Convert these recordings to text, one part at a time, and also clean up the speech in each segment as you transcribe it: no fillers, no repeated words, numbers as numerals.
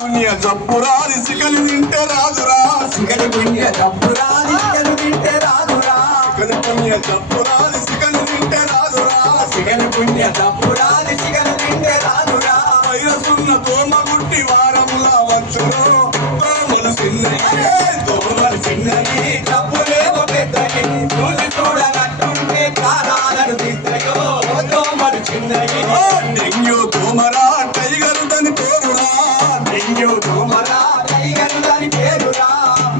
పుణ్య జప్పురాలి సిగలు తింటే రాదురా సిగలు పుణ్య జప్పురాలి సిగలు తింటే రాదురా సిగలు పుణ్య జప్పురాలి సిగలు తింటే రాదురా సిగలు పుణ్య జప్పురాలి సిగలు తింటే రాదురా వైరసున్న దోమ గుట్టి వారములా వచ్చును దోమలు చిన్నయ్యే దోమలు చిన్నవి జబ్బులేమో పెద్దవి చూసి చూడనట్టుంటే ప్రాణాలను తీస్తాయో దోమలు చిన్నవి డెంగ్యూ దోమరా టైగరు దాని పేరురా డెంగ్యూ దోమరా టైగరు దాని పేరురా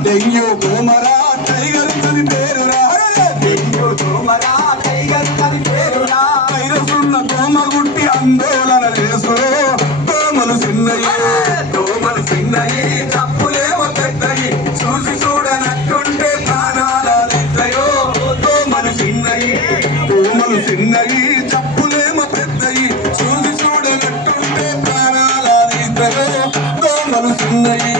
డెంగ్యూ దోమరా టైగరు దాని పేరురా డెంగ్యూ దోమరా టైగరు దాని పేరురా వైరసున్న దోమ గుట్టి ఆందోళన చేసు దోమలు చిన్నయ్యే దోమలు చిన్నవి జబ్బులేమో పెద్దవి చూసి చూడనట్టుంటే ప్రాణాలు తీస్తాయో దోమలు చిన్నవి దోమలు చిన్నవి జప్పులేమో పెద్దయి చూసి చూడనట్టుంటే ప్రాణాలతో దోమలు చిన్నయి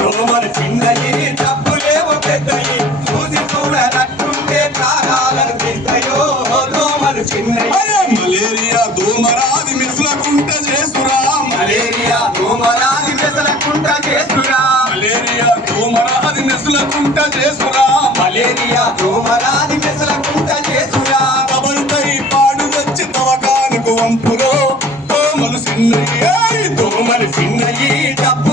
దోమలు చిన్నవి జబ్బులేమో పెద్దవి చూసి చూడనట్టుంటే ప్రాణాలను తీస్తాయో దోమలు చిన్నవి మలేరియా దోమరాది మిసలకుంట చేసురా మలేరియా దోమరాది మెసలకుంట చేసురా మలేరియా దోమరాది మిసలకుంట చేసురా మలేరియా దోమరాది మెసలకుంట చేసురా కబరుపై పాడు వచ్చి తవకానుకు వంపులో దోమలు చిన్నయి దోమలు చిన్నవి జబ్బు